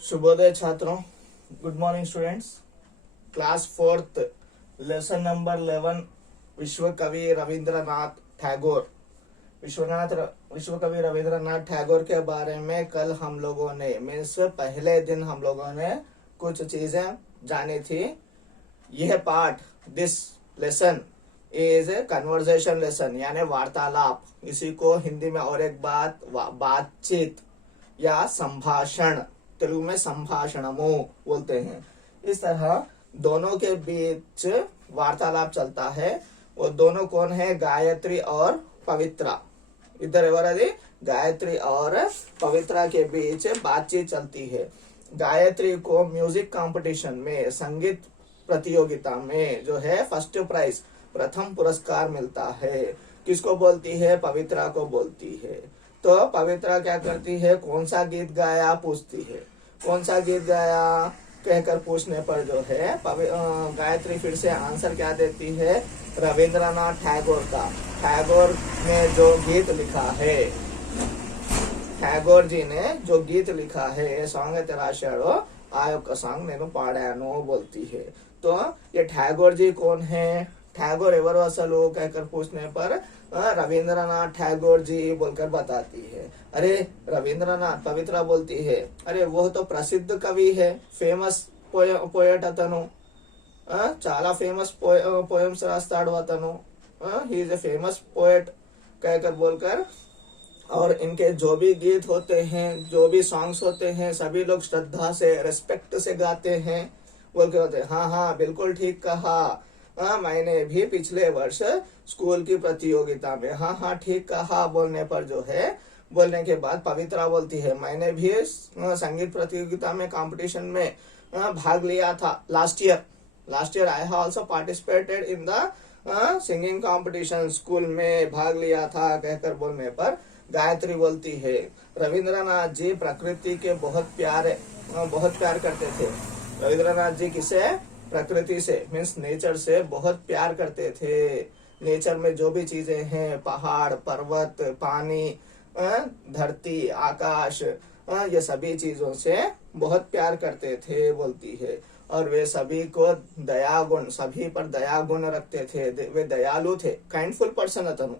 शुभोदय छात्रों। Good morning students. Class fourth lesson number 11 विश्व कवि रविंद्रनाथ टैगोर। विश्व कवि रविंद्रनाथ टैगोर के बारे में कल हम लोगों ने मीन्स पहले दिन हम लोगों ने कुछ चीजें जानी थी। यह पाठ this lesson is conversation lesson यानी वार्तालाप। इसी को हिंदी में और एक बातचीत या संभाषण, तेलुगु में संभाषणमो बोलते हैं। इस तरह दोनों के बीच वार्तालाप चलता है। वो दोनों कौन है? गायत्री और पवित्रा। इधर एवरदी गायत्री और पवित्रा के बीच बातचीत चलती है। गायत्री को म्यूजिक कंपटीशन में, संगीत प्रतियोगिता में जो है फर्स्ट प्राइज, प्रथम पुरस्कार मिलता है। किसको बोलती है? पवित्रा को बोलती है। तो पवित्रा क्या करती है? कौन सा गीत गाया पूछती है। कौन सा गीत गाया कहकर पूछने पर जो है गायत्री फिर से आंसर क्या देती है? रविंद्रनाथ टैगोर का। टैगोर ने जो गीत लिखा है, टैगोर जी ने जो गीत लिखा है, ये सॉन्ग है तेरा शेड़ो आयोग का सॉन्ग नेनु पाड़ानो बोलती है। तो ये टैगोर जी कौन है? टैगोर एवरो असलो कहकर पूछने पर रविंद्रनाथ टैगोर जी बोलकर बताती है। अरे रविंद्रनाथ, पवित्रा बोलती है, अरे वो तो प्रसिद्ध कवि है, फेमस पोएट अतनु, चाला फेमस पोएम्स रास्ताडु Atanu, he is a famous poet कहकर बोलकर, और इनके जो भी गीत होते हैं, जो भी सॉन्ग्स होते हैं, सभी लोग श्रद्धा से, रेस्पेक्ट से गाते हैं बोल के होते हैं। हाँ हाँ बिल्कुल ठीक कहा, मैंने भी पिछले वर्ष स्कूल की प्रतियोगिता में, हाँ हाँ ठीक कहा बोलने पर जो है, बोलने के बाद पवित्रा बोलती है, मैंने भी संगीत प्रतियोगिता में, कंपटीशन में भाग लिया था last year I have also participated in the singing competition, school में भाग लिया था कहकर बोलने पर गायत्री बोलती है, रविंद्रनाथ जी प्रकृति के बहुत प्यार करते थे। रविंद्रनाथ जी किसे? प्रकृति से, मीन्स नेचर से बहुत प्यार करते थे। नेचर में जो भी चीजें हैं, पहाड़, पर्वत, पानी, धरती, आकाश, ये सभी चीजों से बहुत प्यार करते थे बोलती है। और वे सभी को दया गुण, सभी पर दया गुण रखते थे, वे दयालु थे, काइंडफुल पर्सन अतनु।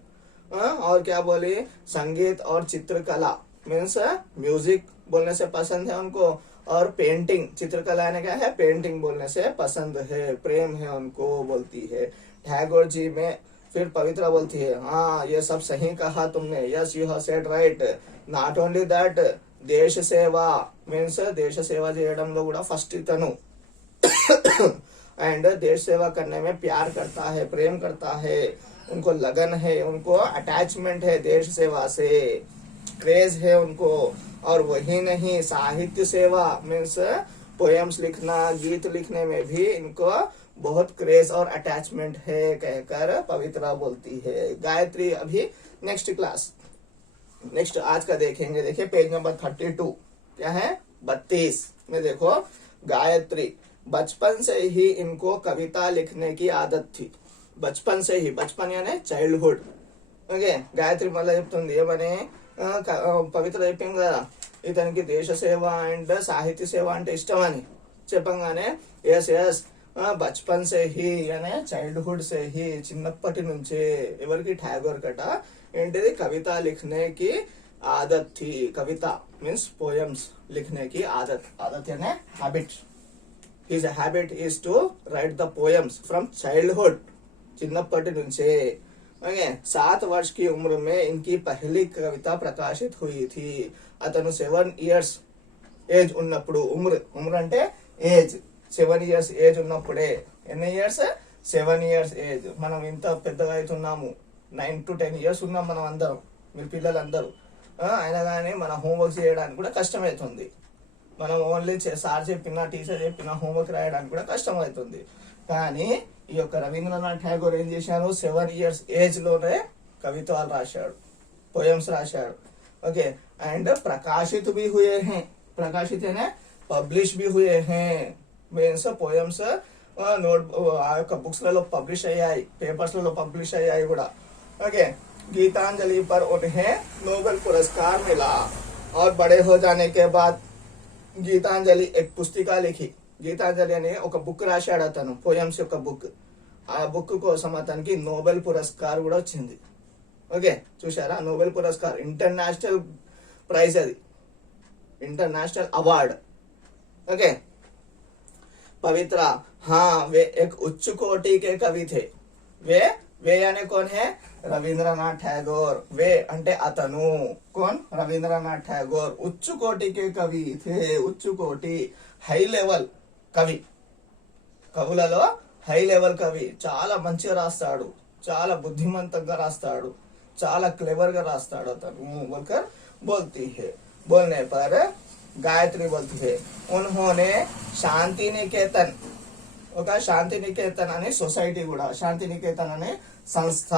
और क्या बोले? संगीत और चित्रकला, मीन्स म्यूजिक बोलने से पसंद है उनको, और पेंटिंग, चित्रकला यानी क्या है? पेंटिंग बोलने से पसंद है, प्रेम है उनको बोलती है। टैगोर जी में फिर पवित्रा बोलती है, हाँ ये सब सही कहा तुमने, yes you have said right, not only that, देश सेवा मीन्स देश सेवा చేయడంలో కూడా फर्स्ट तनु एंड देश सेवा करने में प्यार करता है, प्रेम करता है, उनको लगन है, उनको अटैचमेंट है देश सेवा से, क्रेज है उनको। और वही नहीं, साहित्य सेवा मीन्स पोएम्स लिखना, गीत लिखने में भी इनको बहुत क्रेज और अटैचमेंट है कहकर पवित्रा बोलती है। गायत्री अभी नेक्स्ट आज का देखेंगे। देखिए पेज नंबर 32, क्या है? 32 में देखो, गायत्री बचपन से ही इनको कविता लिखने की आदत थी। बचपन से ही, बचपन यानी चाइल्डहुड। ओके, गायत्री మళ్ళీ చెప్తుంది ఏమని? పవిత్ర చెప్పింది కదా ఇతనికి దేశ సేవ అండ్ సాహిత్య సేవ అంటే ఇష్టం అని చెప్పంగానే ఎస్ బచ్పన్ సే హీ यानी చైల్డ్హుడ్ से ही, చిన్నప్పటి నుంచే ఎవరికి? टैगोर कट ఏంటిది? कविता लिखने की आदत थी। कविता मीन्स पोएम्स लिखने की आदत यानी habit. His habit is to write the poems from childhood, చిన్నప్పటి నుంచే। 7 वर्ष की उम्र में इनकी पहली कविता प्रकाशित हुई थी। అతను 7 years ఏజ్ ఉన్నప్పుడు, ఉమ్ర అంటే ఏజ్, 7 years ఏజ్ ఉన్నప్పుడే, ఎన్ని ఇయర్స్? 7 years age. మనం ఇంత పెద్దగా అవుతున్నాము, 9 to 10 years ఉన్నాం మనం అందరం, మీరు పిల్లలందరూ, అయినా కానీ మన హోంవర్క్ చేయడానికి కూడా కష్టమవుతుంది। మనం ఓన్లీ సార్ చెప్పిన, టీచర్ చెప్పిన హోంవర్క్ రాయడానికి కూడా కష్టం అవుతుంది। కానీ ఈ యొక్క రవీంద్రనాథ్ ఠాగూర్ ఏం చేశారు? 7 years ఏజ్ లోనే కవిత్వాలు రాశాడు, పోయమ్స్ రాశాడు। ओके, एंड प्रकाशित भी हुए हैं, प्रकाशित है ना, पब्लिश भी हुए हैं, मीन्स पोएम्स नोट बुक्स లలో పబ్లిష్ అయ్యాయి, పేపర్స్ లలో పబ్లిష్ అయ్యాయి కూడా। ओके, गीतांजलि पर उन्हें नोबेल पुरस्कार मिला। और बड़े हो जाने के बाद గీతాంజలి एक పుస్తక లిఖి గీతాంజలి అనే ఒక బుక్ రాశాడు అతను, పోయమ్స్ యొక్క బుక్. ఆ బుక్ కోసం అతనికి నోబెల్ పురస్కార్ కూడా వచ్చింది. ఓకే, చూసారా, నోబెల్ పురస్కార్ ఇంటర్నేషనల్ ప్రైజ్, అది इंटरनेशनल अवार्ड. ओके, पवित्रा, हाँ वे एक उच्च कोटि के कवि थे. वे यानी कौन है? रविंद्रनाथ टैगोर. वे अंटे अतनु कौन? रविंद्रनाथ टैगोर उच्च कोटि के कवि थे. उच्च कोटि, హై లెవెల్ కవి. కవులలో హై లెవెల్ కవి. చాలా మంచిగా రాస్తాడు, చాలా బుద్ధిమంతంగా రాస్తాడు, చాలా క్లెవర్ గా రాస్తాడు అతను. बोलकर बोलती है. बोलने पर गायत्री बोलती है, उन्होंने शांति निकेतन, ఒక శాంతి నికేతన్ అనే సొసైటీ కూడా, శాంతి నికేతన్ అనే సంస్థ.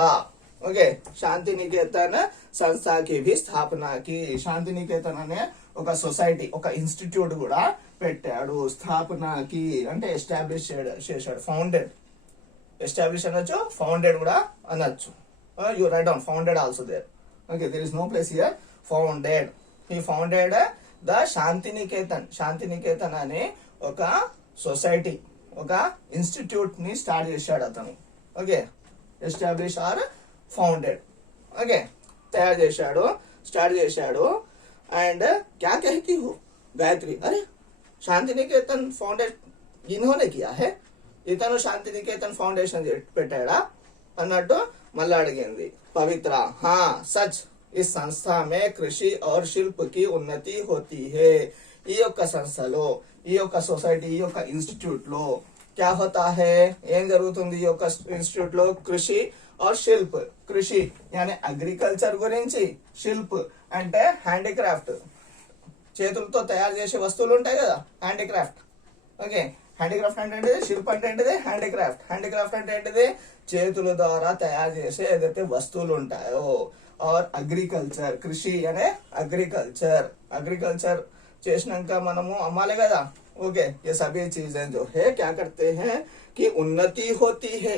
ఓకే, శాంతి నికేతన్ సంస్థకి भी స్థాపన की. శాంతి నికేతన్ అనే ఒక సొసైటీ, ఒక ఇన్స్టిట్యూట్ కూడా పెట్టాడు. స్థాపనకి అంటే ఎస్టాబ్లిష్ చేశాడు, ఫౌండెడ్. ఎస్టాబ్లిష్ అనొచ్చు, ఫౌండెడ్ కూడా అనొచ్చు. You write down founded also there. Okay, there is no place here. Founded, he founded the Shantiniketan. Shantiniketan అనే ఒక సొసైటీ, ఒక ఇన్స్టిట్యూట్ ని స్టార్ట్ చేశాడు అతను. Okay, establish or founded. Okay, తయారు చేశాడు, స్టార్ట్ చేశాడు. అండ్ क्या कहती हो गायत्री? अरे శాంతి నికేతన్ ఫౌండేషన్ ఇన్హోనే కియా హై, ఇతను శాంతి నికేతన్ ఫౌండేషన్ పెట్టాడా అన్నట్టు మళ్ళీ అడిగింది. పవిత్ర, హా సచ్, इस संस्था में कृषि और शिल्प की उन्नति होती है. ఈ యొక్క సంస్థలో, ఈ యొక్క సొసైటీ, ఈ యొక్క ఇన్స్టిట్యూట్ లో क्या होता है, ఏం జరుగుతుంది ఈ యొక్క ఇన్స్టిట్యూట్ లో? కృషి और शिल्प. కృషి యాని అగ్రికల్చర్ గురించి, శిల్ప్ అంటే హ్యాండీక్రాఫ్ట్, చేతులతో తయారు చేసే వస్తువులు ఉంటాయి కదా, హ్యాండీక్రాఫ్ట్. ఓకే, హ్యాండీక్రాఫ్ట్ అంటే ఏంటిది? శిల్ప్ అంటే ఏంటిది? హ్యాండీక్రాఫ్ట్. హ్యాండీక్రాఫ్ట్ అంటే ఏంటిది? చేతుల ద్వారా తయారు చేసే ఏదైతే వస్తువులు ఉంటాయో. और అగ్రికల్చర్, కృషి అనే అగ్రికల్చర్. అగ్రికల్చర్ చేసినాక మనము అమ్మాలి కదా. ओके, ये सभी चीजें जो है क्या करते हैं कि उन्नति होती है.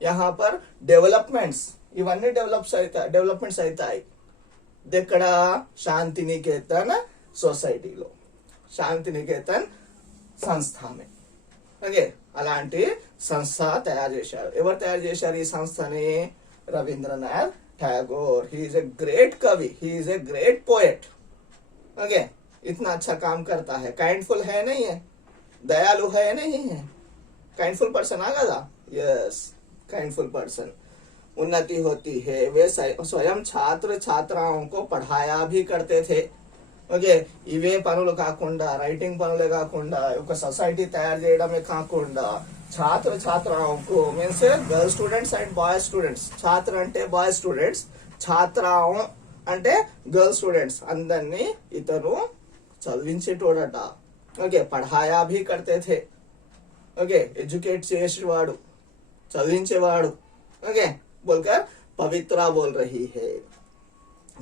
यहाँ पर डेवलपमेंट्स, ఇవన్నీ డెవలప్మెంట్స్ అవుతాయి. ఎక్కడ? శాంతి నికేతన్ సొసైటీలో, శాంతి నికేతన్ సంస్థమే. ఓకే, అలాంటి సంస్థ తయారు చేశారు. ఎవరు తయారు చేశారు ఈ సంస్థని? Rabindranath Tagore. He is a great कवि, he is a great poet. Okay, इतना अच्छा काम करता है. काइंडफुल है नहीं है, दयालु है नहीं है, काइंडफुल पर्सन आ गया. Yes, kindful person. उन्नति होती है. वे स्वयं छात्र छात्राओं को पढ़ाया भी करते थे. ఓకే, ఇవే పనులు కాకుండా, రైటింగ్ పనులే కాకుండా, ఒక సొసైటీ తయారు చేయడమే కాకుండా, ఛాత్ర ఛాత్రాओं means girl students and boy students. ఛాత్ర అంటే బాయ్ స్టూడెంట్స్, ఛాత్రాओं అంటే గర్ల్ స్టూడెంట్స్, అందరినీ ఇతను చదివించేటోడట. ఓకే, పఢాయా భీ కర్తే థే. ఓకే, ఎడ్యుకేట్ చేసేవాడు, చదివించేవాడు. ఓకే, బోల్కర్ పవిత్ర బోల్ రహీ హై.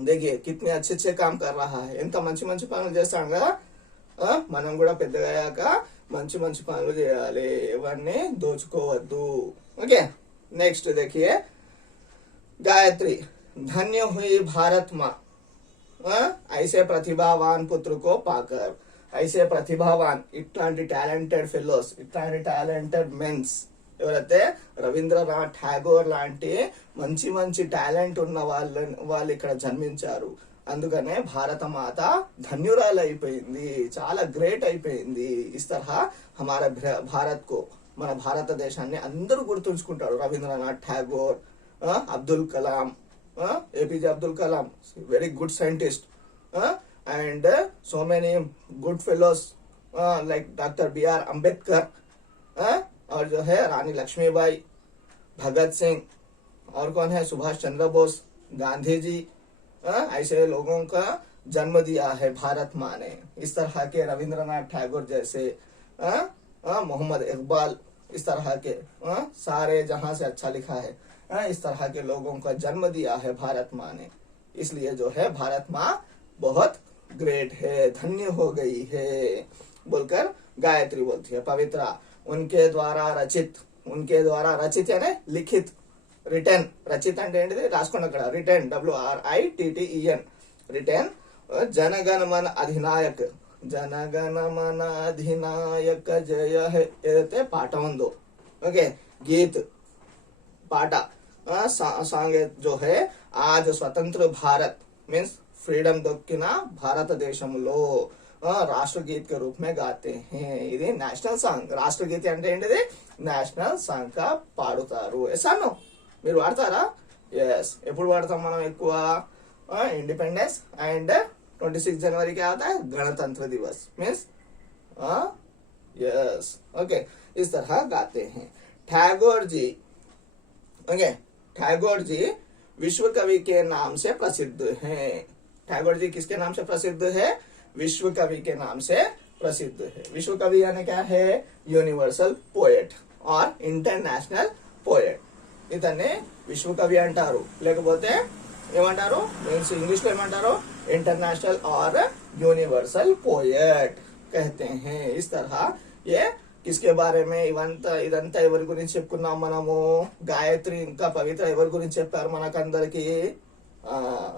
देखिए कितने अच्छे अच्छे काम कर रहा है. ఎంత మంచి మంచి పనులు చేస్తాడు కదా. మనం కూడా పెద్దగా అయ్యాక మంచి మంచి పనులు చేయాలి, ఎవరిని దోచుకోవద్దు. ఓకే, నెక్స్ట్ देखिए गायत्री, धन्य हुई भारत माँ ऐसे प्रतिभावान पुत्र को पाकर. ऐसे प्रतिभावान, ఇట్లాంటి టాలెంటెడ్ ఫెలోస్, ఇట్లాంటి టాలెంటెడ్ మెన్స్ ఎవరైతే రవీంద్రనాథ్ ఠాగూర్ లాంటి మంచి మంచి టాలెంట్ ఉన్న వాళ్ళు ఇక్కడ జన్మించారు. అందుకనే భారత మాత ధన్యురాలు అయిపోయింది, చాలా గ్రేట్ అయిపోయింది. ఇస్ తరహా హమార భారత్ కో, మన భారతదేశాన్ని అందరూ గుర్తుంచుకుంటారు. Rabindranath Tagore, Abdul Kalam, APJ Abdul Kalam, very good scientist, and so many good fellows like doctor BR Ambedkar, और जो है रानी लक्ष्मीबाई, भगत सिंह, और कौन है? सुभाष चंद्र बोस, गांधी जी. ऐसे लोगों का जन्म दिया है भारत माँ ने. इस तरह के रविंद्रनाथ टैगोर जैसे, मोहम्मद इकबाल, इस तरह के सारे जहां से अच्छा लिखा है, इस तरह के लोगों का जन्म दिया है भारत माँ ने. इसलिए जो है भारत माँ बहुत ग्रेट है, धन्य हो गई है बोलकर गायत्री बोलती है. पवित्रा, उनके द्वारा रचित यानी लिखित, రిటర్న్. రచిత అంటే ఏంటిది? రాసుకోండి అక్కడ. Return, WRITTEN, return. జనగణమన అధినాయక్, ಜನಗಣ ಮನ ಅಧಿನಾಯಕ ಜಯ ಹೇ ಇರುತ್ತೆ ಪಾಠ ಒಂದು. ओके गीत पाटा सॉन्ग जो है आज स्वतंत्र भारत मीन्स फ्रीडम दొక్కిన భారతదేశంలో రాష్ట్ర గీత్ के रूप में गाते हैं. ఇది నేషనల్ సాంగ్. రాష్ట్ర గీతి అంటే ఏంటిది? నేషనల్ సాంగ్ గా పాడుతారు. ఎసాను మీరు వాడతారా? ఎస్. ఎప్పుడు వాడతాం మనం ఎక్కువ? इंडिपेंडेंस एंड 26 जनवरी क्या होता है? गणतंत्र दिवस मीन्स यस. ओके इस तरह गाते हैं. टैगोर जी, ओके टैगोर जी विश्व कवि के नाम से प्रसिद्ध हैं. टैगोर जी किसके नाम से प्रसिद्ध है? विश्व कवि के नाम से प्रसिद्ध है. विश्व कवि यानी क्या है? Universal poet or international poet. ఇతన్ని విశ్వ కవి అంటారు. లేకపోతే ఏమంటారు? మీన్స్ ఇంగ్లీష్ లో ఏమంటారు? इंटरनेशनल और यूनिवर्सल पोएट कहते हैं. इस तरह ये किसके बारे में ఇదంతా ఎవరి గురించి చెప్పుకున్నాం మనము? గాయత్రి ఇంకా పవిత్ర ఎవరి గురించి చెప్పారు మనకందరికి?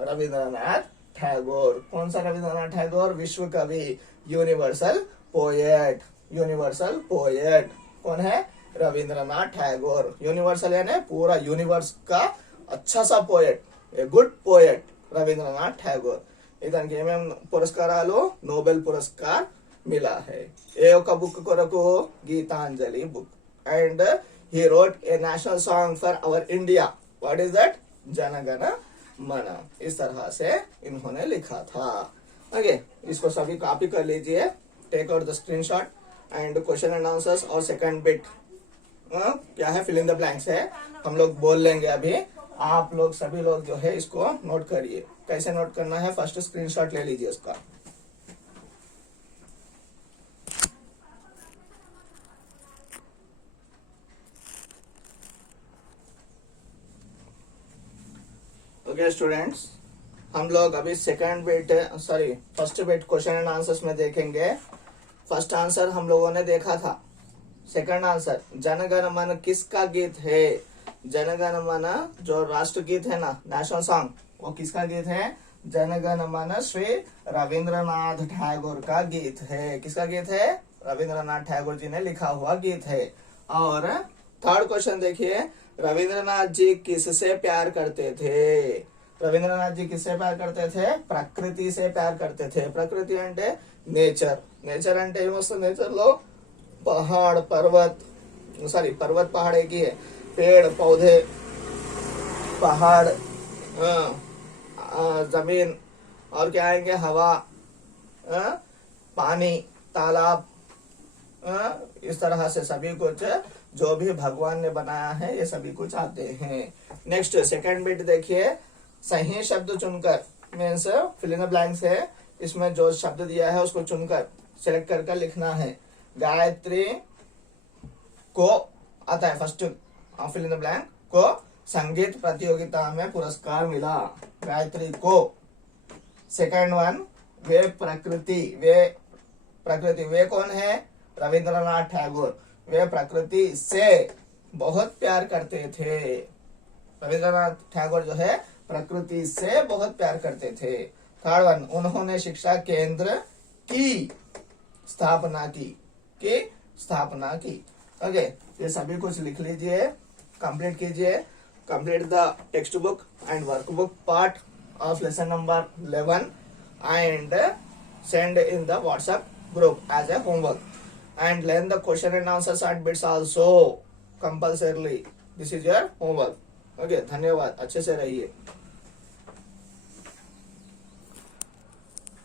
रविंद्रनाथ टैगोर. कौन सा रविंद्रनाथ टैगोर? विश्व कवि, यूनिवर्सल पोएट. यूनिवर्सल पोएट कौन है? रविंद्रनाथ टैगोर. यूनिवर्सल यानी पूरा यूनिवर्स का अच्छा सा poet, a good poet Rabindranath Tagore. ఇతనికి ఏమేం పురస్కారాలు? నోబెల్ పురస్కార్ మిలా హై. ఏ ఒక బుక్ కొరకు? Gitanjali book. And he wrote a national song for our India. What is that? जनगण मन. इस तरह से इन्होंने लिखा था. ओके इसको सभी कॉपी कर लीजिए. Take out the screenshot and question and answers. और सेकंड बिट क्या है? फिल इन द ब्लैंक्स है. हम लोग बोल लेंगे अभी. आप लोग सभी लोग जो है इसको नोट करिए. कैसे नोट करना है? फर्स्ट स्क्रीनशॉट ले लीजिए उसका. ओके स्टूडेंट्स, हम लोग अभी second bit first bit question and answers में देखेंगे. फर्स्ट आंसर हम लोगों ने देखा था. सेकंड आंसर जनगण मन किसका गीत है? जनगण मन जो राष्ट्र गीत है ना, नेशनल सॉन्ग, वो किसका गीत है? जनगण मन श्री रविंद्रनाथ टैगोर का गीत है. किसका गीत है? रविंद्रनाथ टैगोर जी ने लिखा हुआ गीत है. और थर्ड क्वेश्चन देखिए, रविंद्रनाथ जी किससे प्यार करते थे? रविंद्रनाथ जी किससे प्यार करते थे? प्रकृति से प्यार करते थे. प्रकृति అంటే నేచర్. నేచర్ అంటే ఏమొస్తుంది? నేచర్ లో पहाड़ पर्वत पर्वत पहाड़ एक ही है. पेड़ पौधे पहाड़ जमीन और क्या आएंगे? हवा, पानी, तालाब. इस तरह से सभी कुछ जो भी भगवान ने बनाया है ये सभी कुछ आते हैं. नेक्स्ट सेकंड बिट देखिए. सही शब्द चुनकर means fill in the blanks है. इसमें जो शब्द दिया है उसको चुनकर सेलेक्ट कर लिखना है. गायत्री को आता है first fill in the blank को संगीत प्रतियोगिता में पुरस्कार मिला. गायत्री को. सेकंड वन वे प्रकृति. वे कौन है? रविंद्रनाथ टैगोर. वे प्रकृति से बहुत प्यार करते थे. रविंद्रनाथ टैगोर जो है प्रकृति से बहुत प्यार करते थे. थर्ड वन उन्होंने शिक्षा केंद्र की स्थापना की. ओके ये सभी कुछ लिख लीजिए. कंप्लीट कीजिए. Complete the text book and work book part of lesson number 11 and send in the WhatsApp group as a homework. And learn the question and answer short bits also compulsorily. This is your homework. Okay, धन्यवाद. अच्छे से रहिए.